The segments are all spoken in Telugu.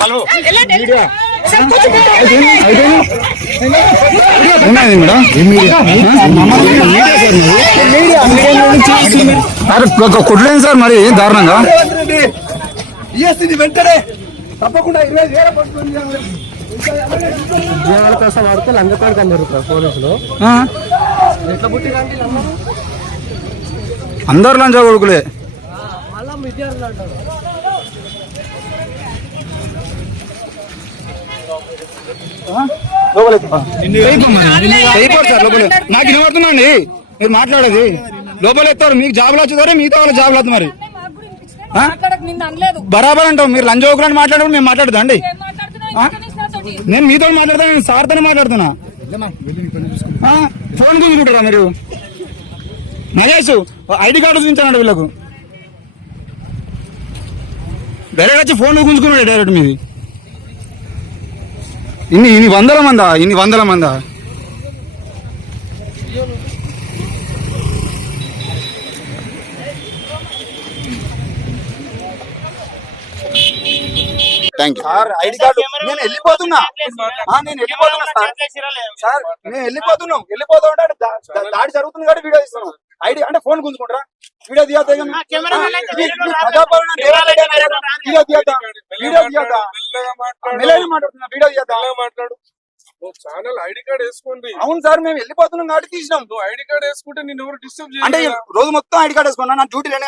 హలో మీడియా ఉన్నది మేడం కొట్టలేదు సార్ మరి దారుణంగా వెంటనే తప్పకుండా 20,000 ఉద్యోగాల కోసం వాడితే లంచకోడికి అన్నారు పోలీసులు. ఎట్లా పుట్టిరండి అందరు లంచ కొడుకులే. మళ్ళా విద్యార్థులు అంటారు. నాకు వినబడుతున్నాండి మీరు మాట్లాడేది. లోపల ఎత్తారు మీకు జాబులు వచ్చేదారే మిగతా వాళ్ళ జాబులు వద్దు. మరి బరాబర్ అంటాం. మీరు లంచ కొడుకులని మాట్లాడడం మేము మాట్లాడదా అండి? నేను మీతో మాట్లాడతాను, నేను సార్తోనే మాట్లాడుతున్నా. ఫోన్ గుంజుకుంటారా మీరు? నగేష్ ఐడి కార్డు చూపించాడు వీళ్ళకు. డైరెక్ట్ వచ్చి ఫోన్ గుంజుకున్నాడు డైరెక్ట్ మీది. ఇన్ని వందల మందా? సార్ ఐడి కార్డు నేను వెళ్ళిపోతున్నా సార్. నేను వెళ్ళిపోతుంటే దాడి జరుగుతుంది కాబట్టి వీడియో ఇస్తున్నాను. ఐడి అంటే ఫోన్ గుంజుకుంటారా? వీడియో తీయద్దా? అవును సార్, మేము వెళ్ళిపోతున్నాం కాబట్టి తీసినాం. ఐడి కార్డ్ వేసుకుంటే నేను ఎవరు డిస్టర్బ్ అంటే రోజు మొత్తం ఐడి కార్డు వేసుకున్నా. నా డ్యూటీ లేని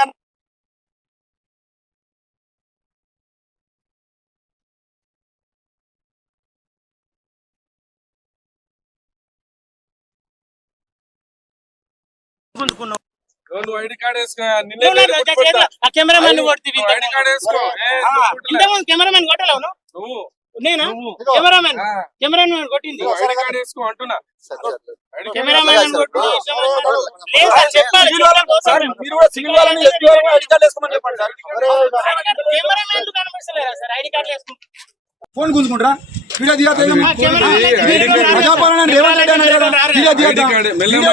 ఐడి కార్డ్ వేసుకో. కెమెరామెన్ ఐడి కార్డ్ వేసుకో. కెమెరామెన్ కొట్టలేవు నువ్వు? నేనా కెమెరామెన్ కొట్టింది? ఐడి కార్డ్ వేసుకో అంటున్నా. కెమెరామెన్ కొట్టు చెప్పాలి. మీరు కూడా సివిల్ వాళ్ళని ఎస్పీ వాళ్ళని ఐడి కార్డు వేసుకోమని చెప్పండి సార్. కెమెరామెన్ కనిపిస్తలేరా సార్? ఐడి కార్డు వేసుకుంటారు. ఫోన్ గుంజుకుంటారా? వీడియో తీయద్దా?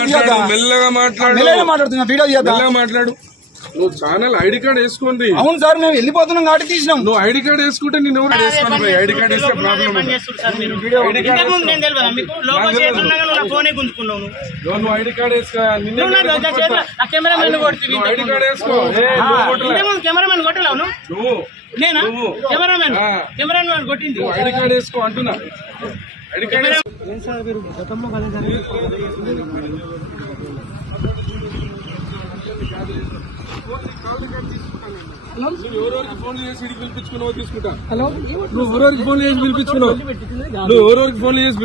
మెల్లగా మాట్లాడుతున్నా. వీడియో తీయద్దా? మాట్లాడు. నువ్వు ఛానల్ ఐడి కార్డ్ వేసుకోండి. అవును సార్, మేము వెళ్ళిపోతున్నాం కాబట్టి తీసినాం. నువ్వు ఐడి కార్డ్ వేసుకుంటే నేను ఎవరు వేసుకోండి. ఐడి కార్డ్ వేస్తే ప్రాబ్లం. నువ్వు ఐడి కార్డ్ వేసుకో. కెమెరామెన్ ఐడి కార్డ్ వేసుకో. కెమెరామెన్ కొట్టలేవు నువ్వు? నేనా కెమెరామెన్ కొట్టింది? ఐడి కార్డ్ వేసుకో అంటున్నా. ఐడి కార్డ్ గతంలో ఎవరెవరికి ఫోన్ చేసి పిలిపించుకున్నావో తీసుకుంటా. నువ్వు ఎవరెవరికి ఫోన్ చేసి పిలిపించుకున్నావు? నువ్వు ఎవరెవరికి ఫోన్ చేసి